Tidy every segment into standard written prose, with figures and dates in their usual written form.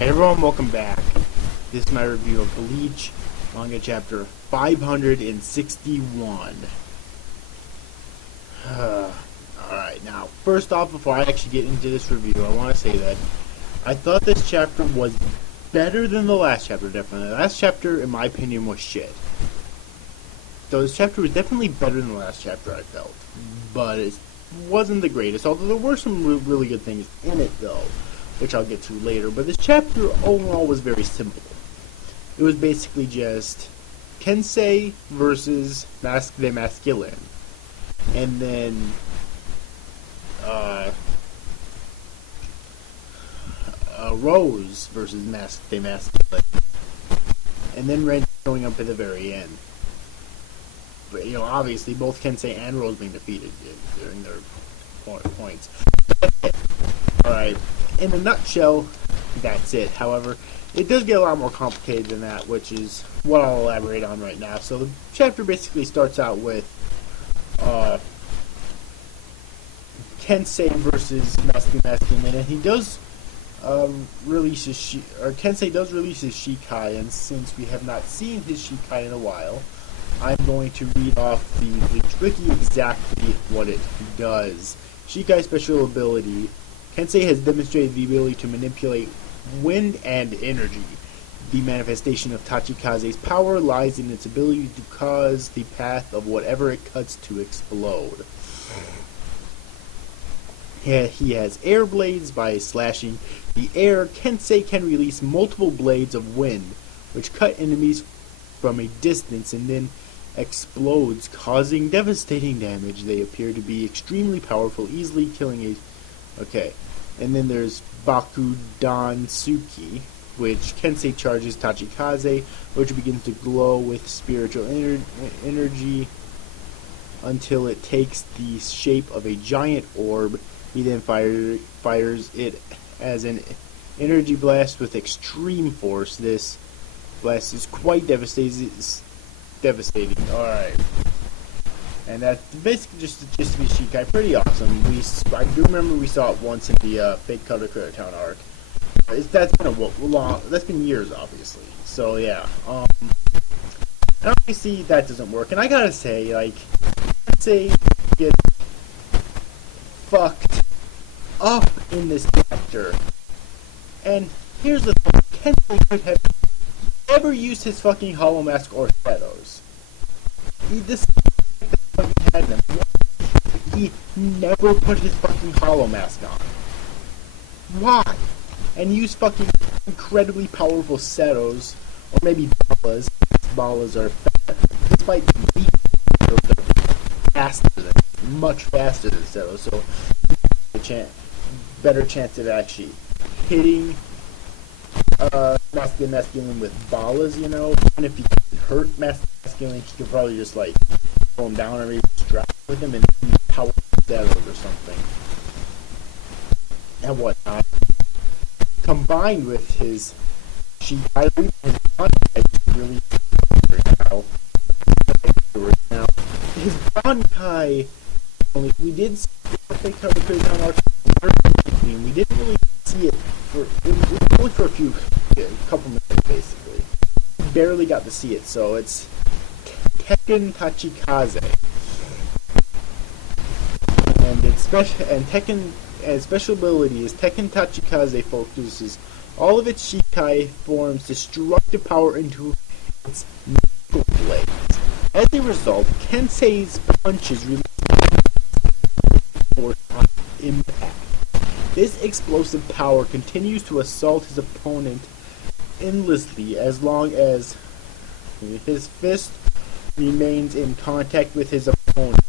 Hey everyone, welcome back. This is my review of Bleach, manga chapter 561. Alright, now, first off, before I actually get into this review, I want to say that I thought this chapter was better than the last chapter, definitely. The last chapter, in my opinion, was shit. So this chapter was definitely better than the last chapter, I felt. But it wasn't the greatest, although there were some really good things in it, though, which I'll get to later. But this chapter overall was very simple. It was basically just Kensei versus the Masculine, and then Rose versus the Masculine, and then Ren showing up at the very end. But obviously both Kensei and Rose being defeated during their points. Alright, in a nutshell, that's it. However, it does get a lot more complicated than that, which is what I'll elaborate on right now. So the chapter basically starts out with Kensei versus Masculine, and he does release his Kensei does release his Shikai, and since we have not seen his Shikai in a while, I'm going to read off the Bleach Wiki exactly what it does. Shikai special ability. Kensei has demonstrated the ability to manipulate wind and energy. The manifestation of Tachikaze's power lies in its ability to cause the path of whatever it cuts to explode. He has air blades. By slashing the air, Kensei can release multiple blades of wind, which cut enemies from a distance and then explodes, causing devastating damage. They appear to be extremely powerful, easily killing a... Okay, and then there's Bakudansuki, which Kensei charges Tachikaze, which begins to glow with spiritual energy until it takes the shape of a giant orb. He then fires it as an energy blast with extreme force. This blast is quite devastating. Alright. And that's basically just the gist of his Shikai. Pretty awesome. I do remember we saw it once in the Fake Color Clear Town arc. That's been years, obviously. So yeah. And obviously that doesn't work. And I gotta say, like, Kensei gets fucked up in this chapter. And here's the thing: Kensei could have never used his fucking Hollow Mask or shadows. He never put his fucking Hollow Mask on. Why? And use fucking incredibly powerful Setos, or maybe Balas. Balas are despite being much faster than Setos, so better chance of actually hitting Masculine with Balas, Even if he can hurt Masculine, he could probably just like throw him down or maybe strap with him and use power Setos or something. And whatnot. Combined with his Shikai, his Bankai really now. His Bankai, we did see they covered the Crazy Arc. We didn't really see it only for a couple minutes, basically. We barely got to see it, so it's Tekken Tachikaze. And its special ability is Tekken Tachikaze focuses all of its Shikai forms destructive power into its knuckle blades. As a result, Kensei's punches release force on impact. This explosive power continues to assault his opponent endlessly as long as his fist remains in contact with his opponent.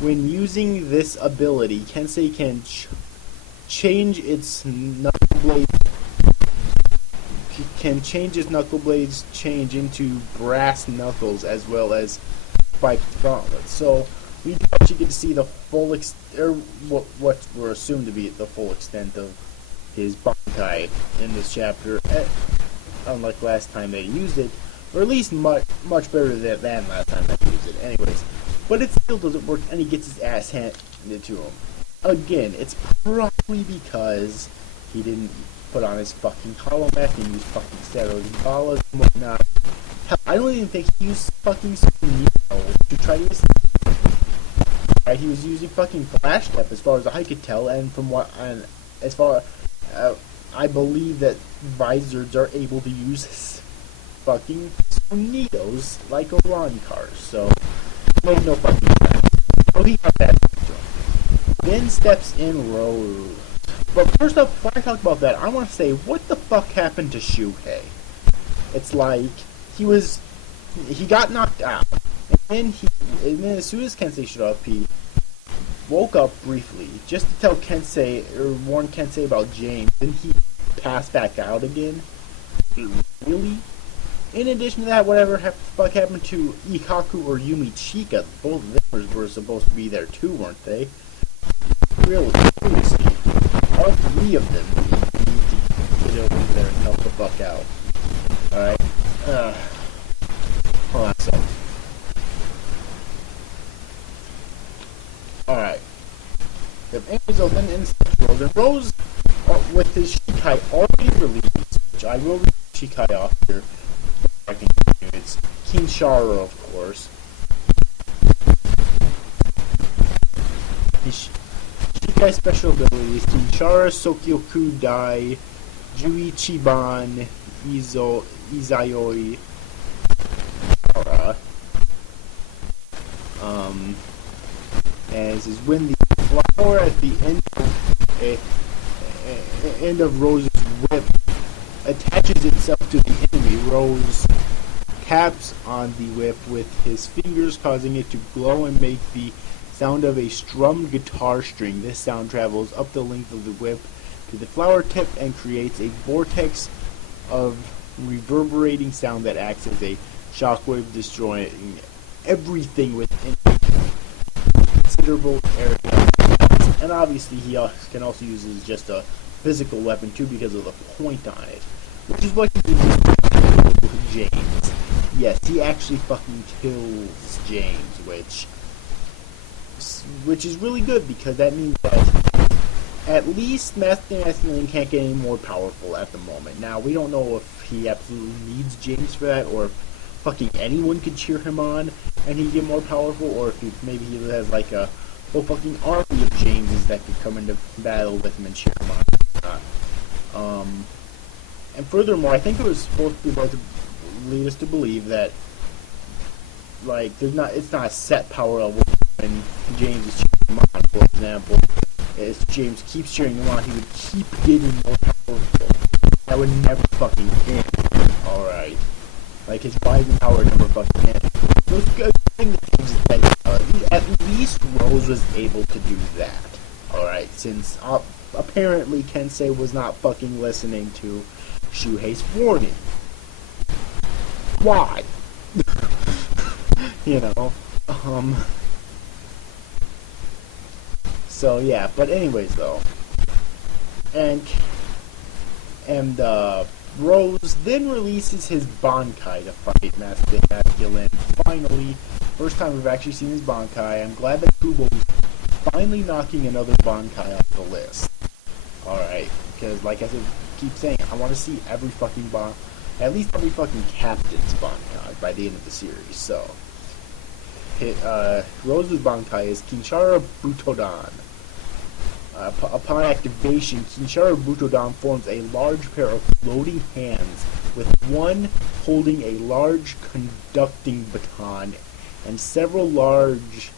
When using this ability, Kensei can change its knuckle blades into brass knuckles as well as spiked gauntlets. So we actually get to see the full what were assumed to be the full extent of his Bankai in this chapter. Unlike last time they used it, or at least much better than last time they used it. Anyways. But it still doesn't work, and he gets his ass handed to him. Again, it's probably because he didn't put on his fucking hollow mech and use fucking steroids and ballas and whatnot. Hell, I don't even think he used fucking Neo to try to escape. Right, he was using fucking flash step as far as I could tell, and from what, and as far I believe that Visors are able to use fucking Neos like Iran cars, so made no fucking sense. So he got that. Then steps in Rose. But first up, before I talk about that, I want to say, what the fuck happened to Shuhei? It's like, he got knocked out, and then as soon as Kensei showed up, he woke up briefly, just to tell Kensei, or warn Kensei about James, then he passed back out again? Really? In addition to that, whatever the fuck happened to Ikaku or Yumi Chika? Both of them were supposed to be there too, weren't they? Really, seriously. All three of them need to get over there and help the fuck out. Alright? Hold on a second. Alright. Anyways, then in Rose, and Rose, with his Shikai already released, which I will read Shikai off here, I can continue. It's King Shara, of course. His Shikai special abilities: King Shara, Sokyoku Dai, Juichiban, Izayoi, Shara. And it says, when the flower at the end of Rose's whip attaches itself to the enemy, Rose taps on the whip with his fingers, causing it to glow and make the sound of a strummed guitar string. This sound travels up the length of the whip to the flower tip and creates a vortex of reverberating sound that acts as a shockwave, destroying everything within a considerable area. And obviously he can also use it as just a physical weapon too, because of the point on it, which is what he uses to kill James. Yes, he actually fucking kills James, which is really good, because that means that at least Master Masculine can't get any more powerful at the moment. Now, we don't know if he absolutely needs James for that, or if fucking anyone could cheer him on and he'd get more powerful, or if maybe he has like a whole fucking army of Jameses that could come into battle with him and cheer him on. And furthermore, I think it was supposed to be about to lead us to believe that, like, it's not a set power level when James is cheering him on. For example, if James keeps cheering him on, he would keep getting more powerful. That would never fucking end. Alright. Like, his rising power never fucking end. So it's good thing that James is dead. At least Rose was able to do that. Alright, since apparently Kensei was not fucking listening to Shuhei's warning. Why? You know? So yeah, but anyways though. And Rose then releases his Bankai to fight Masculine. Finally, first time we've actually seen his Bankai. I'm glad that Kubo's finally knocking another Bankai off the list. Alright, because like I keep saying, I want to see every fucking at least every fucking captain's Bankai by the end of the series. So, Rose's Bankai is Kinshara Butodan. Upon activation, Kinshara Butodan forms a large pair of floating hands, with one holding a large conducting baton, and several large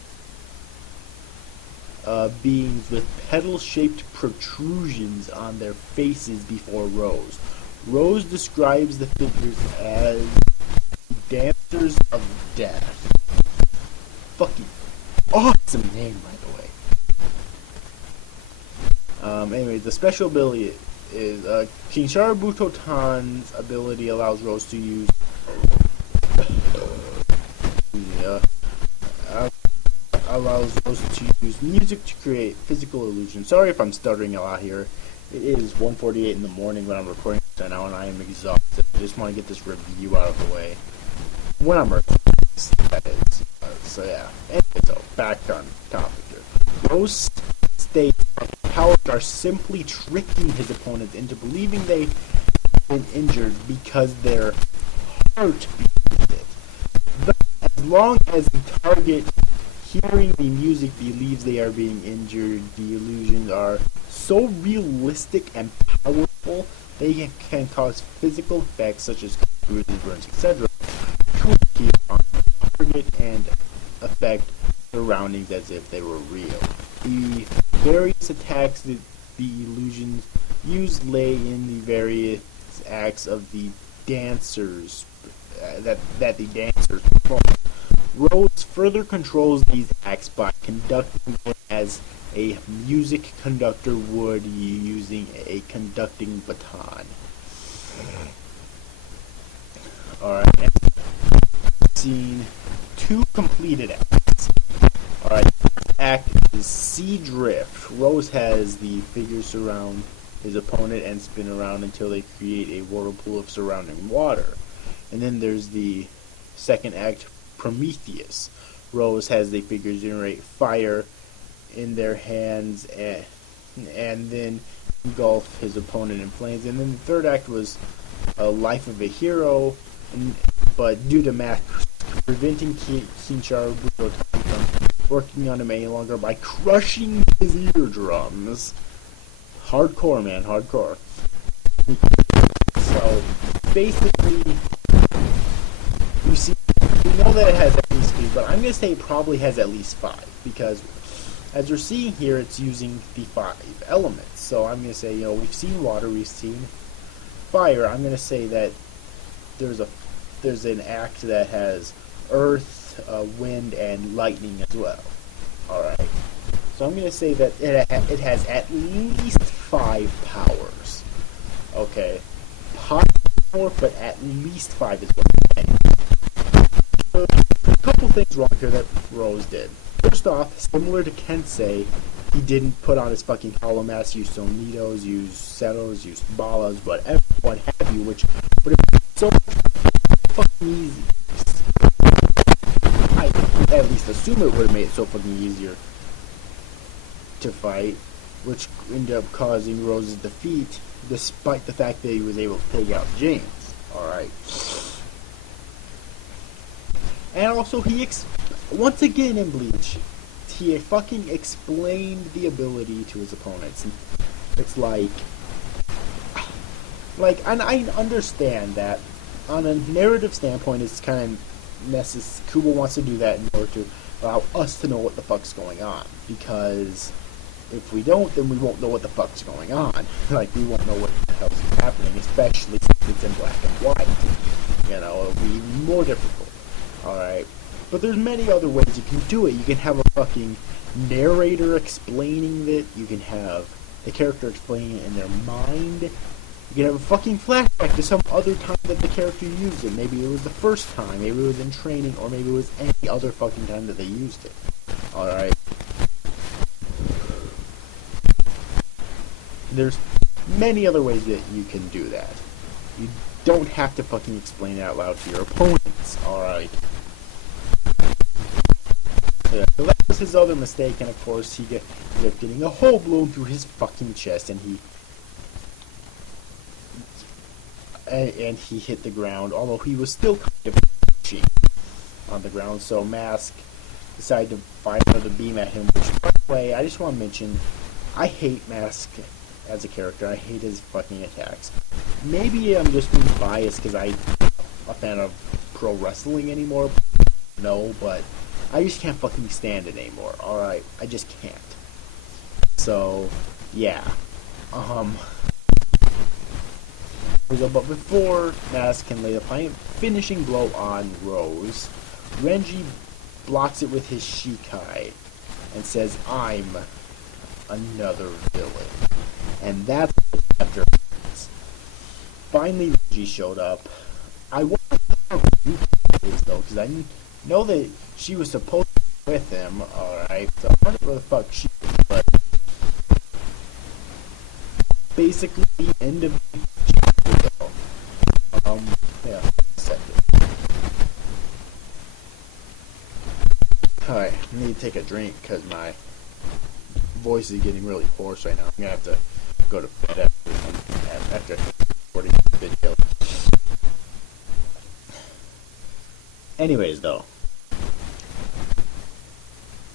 beings with petal-shaped protrusions on their faces before Rose. Rose describes the figures as dancers of death. Fucking awesome name, by the way. Anyway, the special ability is Kinshara Butodan's ability allows Rose to use music to create physical illusions. Sorry if I'm stuttering a lot here. It is 1:48 in the morning when I'm recording this now, and I am exhausted. I just want to get this review out of the way. When I'm recording this, that is. So yeah. Anyway, so back on topic here. Rose states powers are simply tricking his opponents into believing they've been injured because their heart beats it. But as long as the target hearing the music believes they are being injured, the illusions are so realistic and powerful they can cause physical effects such as bruises, burns, etc. to appear on the target and affect surroundings as if they were real. The various attacks that the illusions use lay in the various acts of the dancers that the dancers perform. Rose further controls these acts by conducting them as a music conductor would using a conducting baton. Alright, scene 2 completed acts. Alright, first act is Sea Drift. Rose has the figures surround his opponent and spin around until they create a whirlpool of surrounding water. And then there's the second act, Prometheus. Rose has the figures generate fire in their hands and then engulf his opponent in flames. And then the third act was a Life of a Hero, but due to Mask preventing Kinchar from working on him any longer by crushing his eardrums. Hardcore, man, hardcore. So basically, you see, we know that it has at least 3, but I'm going to say it probably has at least 5, because as you're seeing here, it's using the 5 elements. So I'm going to say, you know, we've seen water, we've seen fire. I'm going to say that there's an act that has earth, wind, and lightning as well. Alright. So I'm going to say that it has at least 5 powers. Okay. Possibly more, but at least 5 is what I'm saying. A couple things wrong here that Rose did. First off, similar to Kensei, he didn't put on his fucking hollow mask, use Sonitos, use Setos, use Balas, whatever, what have you, which would have been so fucking easy. I at least assume it would have made it so fucking easier to fight, which ended up causing Rose's defeat, despite the fact that he was able to take out James. Alright. And also, once again in Bleach, he fucking explained the ability to his opponents. And it's like, and I understand that on a narrative standpoint, it's kind of necessary. Kubo wants to do that in order to allow us to know what the fuck's going on, because if we don't, then we won't know what the fuck's going on. Like, we won't know what the hell's happening, especially since it's in black and white. You know, it'll be even more difficult. Alright. But there's many other ways you can do it. You can have a fucking narrator explaining it. You can have the character explaining it in their mind. You can have a fucking flashback to some other time that the character used it. Maybe it was the first time, maybe it was in training, or maybe it was any other fucking time that they used it. Alright. There's many other ways that you can do that. You don't have to fucking explain it out loud to your opponents. Alright. Yeah, so that was his other mistake, and of course he ended up getting a hole blown through his fucking chest, and he hit the ground, although he was still kind of cheap on the ground, so Mask decided to fire another beam at him, which, by the way, I just want to mention, I hate Mask as a character. I hate his fucking attacks. Maybe I'm just being biased because I'm a fan of pro wrestling anymore. No, but I just can't fucking stand it anymore. Alright, I just can't. So, yeah. But before Mask can lay the finishing blow on Rose, Renji blocks it with his Shikai and says, "I'm another villain." And that's what the chapter ends. Finally, Renji showed up. I wonder how Yuka is, though, because I know that she was supposed to be with him, alright, so I wonder where the fuck she is, but basically the end of the chapter, though. Yeah, a second. Alright, I need to take a drink, because my voice is getting really hoarse right now. I'm gonna have to go to bed after recording the video. Anyways, though.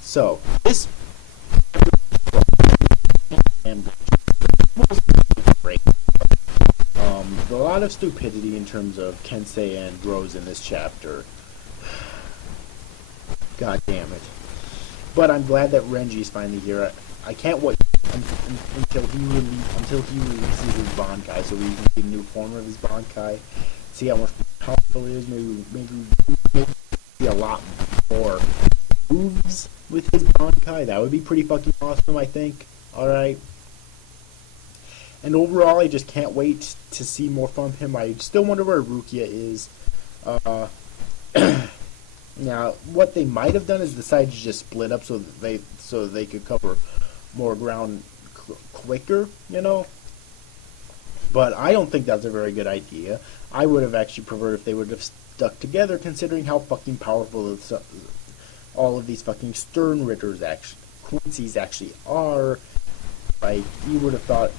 So, this and great. A lot of stupidity in terms of Kensei and Rose in this chapter. God damn it. But I'm glad that Renji's finally here. I can't wait until he releases his Bankai, so we can get a new form of his Bankai. See how much powerful it is. Maybe see a lot more moves with his Bankai. That would be pretty fucking awesome, I think. Alright. And overall, I just can't wait to see more from him. I still wonder where Rukia is. Now, what they might have done is decided to just split up so that they could cover more ground quicker, you know. But I don't think that's a very good idea. I would have actually preferred if they would have stuck together, considering how fucking powerful all of these fucking Stern Ritters Quincy's actually are. Like, you would have thought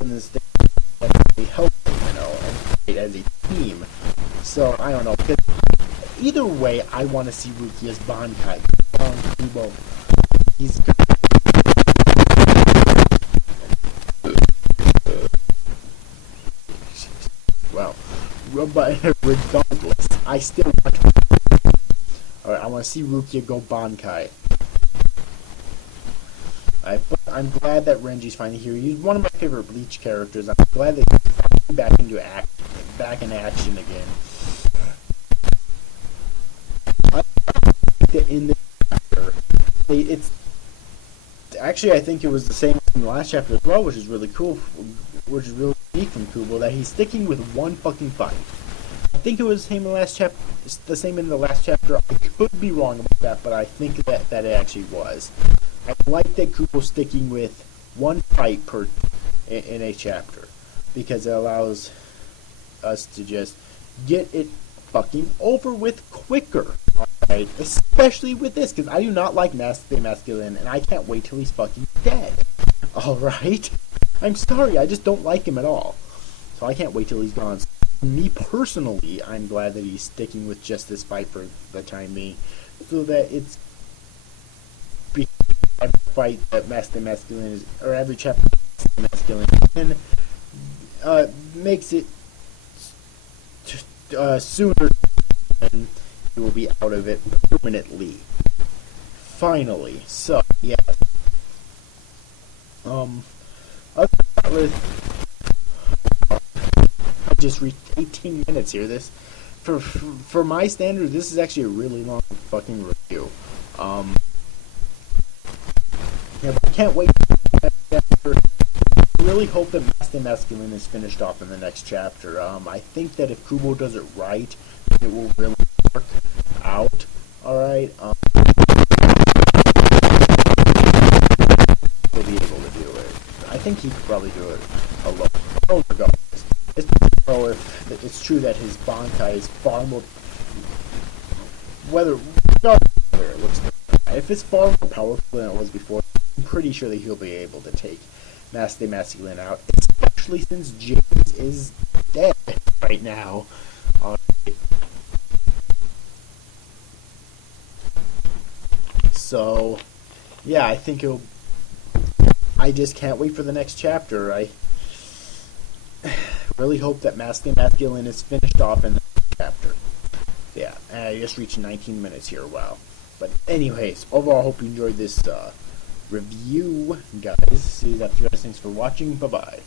in this thing they help them, you know, and as a team. So I don't know. Either way, I want to see Rukia's Bankai. Kubo. He's good. Well, but regardless, I still want to. Alright, I want to see Rukia go Bankai. But I'm glad that Renji's finally here. He's one of my favorite Bleach characters. I'm glad that he's finally back in action again. In the chapter, it's actually, I think it was the same in the last chapter as well, which is really cool, which is really unique from Kubo, that he's sticking with one fucking fight. I think it was the same in the last chapter. I could be wrong about that, but I think that it actually was. I like that Kubo's sticking with one fight in a chapter, because it allows us to just get it fucking over with quicker. Alright, especially with this, because I do not like Masculine, and I can't wait till he's fucking dead. Alright? I'm sorry, I just don't like him at all. So I can't wait till he's gone. So me personally, I'm glad that he's sticking with just this fight for the time being, so that it's every fight that Masculine is, or every chapter Masculine and makes it sooner than he will be out of it permanently. Finally. So, yeah. Other than that, I just reached 18 minutes here. This, for my standards, this is actually a really long fucking review. Yeah, but I can't wait. I really hope that Masculine is finished off in the next chapter. I think that if Kubo does it right, it will really work out. Alright, he'll be able to do it. I think he could probably do it alone. Oh, regardless. If it's true that his Bankai is far more, whether it looks good, if it's far more powerful than it was before, I'm pretty sure that he'll be able to take Masculine out, especially since James is dead right now. So, yeah, I think I just can't wait for the next chapter. I really hope that Masculine is finished off in the next chapter. Yeah, and I just reached 19 minutes here, wow. But anyways, overall, I hope you enjoyed this review, guys. See you after, guys. Thanks for watching. Bye-bye.